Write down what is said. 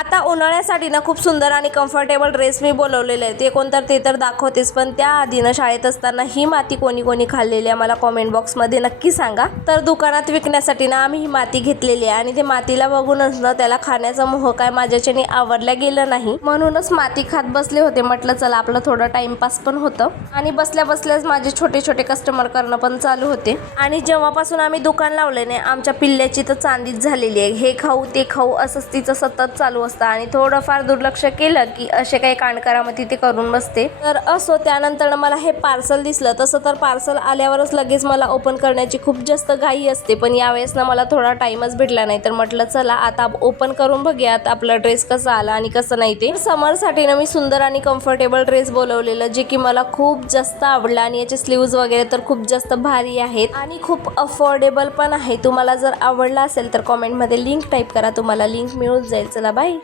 आता उन्हाळ्यासाठी ना खूप सुंदर आणि कम्फर्टेबल ड्रेस मी बोलवलेले आहे. ते कोणतं ते तर दाखवतेच, पण त्याआधी ना शाळेत असताना ही माती कोणी कोणी खाल्लेली आहे मला कॉमेंट बॉक्समध्ये नक्की सांगा. तर दुकानात विकण्यासाठी ना आम्ही ही माती घेतलेली आहे आणि ते मातीला बघूनच ना त्याला खाण्याचा मोह काय माझ्याच्याने आवरल्या गेलं नाही, म्हणूनच माती खात बसले होते. म्हटलं चला आपलं थोडं टाइमपास पण होतं आणि बसल्या बसल्याच माझे छोटे छोटे कस्टमर करणं पण चालू होते. आणि जेव्हापासून आम्ही दुकान लावले नाही आमच्या पिल्ल्याची तर चांदीच झालेली आहे. हे खाऊ ते खाऊ असंच तिचं सतत चालू असतं आणि थोडंफार दुर्लक्ष केलं की असे काही कांडकरामध्ये ते करून बसते. तर असो, त्यानंतर मला हे पार्सल दिसलं. तसं तर पार्सल आल्यावरच लगेच मला ओपन करण्याची खूप जास्त घाई असते, पण यावेळेस ना मला थोडा टाइमच भेटला नाही. तर म्हटलं चला आता ओपन करून बघूयात आपला ड्रेस कसा आला आणि कसं नाही ते. समरसाठी ना मी सुंदर आणि कम्फर्टेबल ड्रेस बोलवलेलं, जे की मला खूप जास्त आवडला आणि याचे स्लीव्ज वगैरे तर खूप जास्त भारी आहेत आणि खूप अफोर्डेबल पण आहे. तुम्हाला जर आवडला असेल तर कॉमेंटमध्ये लिंक टाईप करा, तुम्हाला लिंक मिळून जाईल. चला बाय.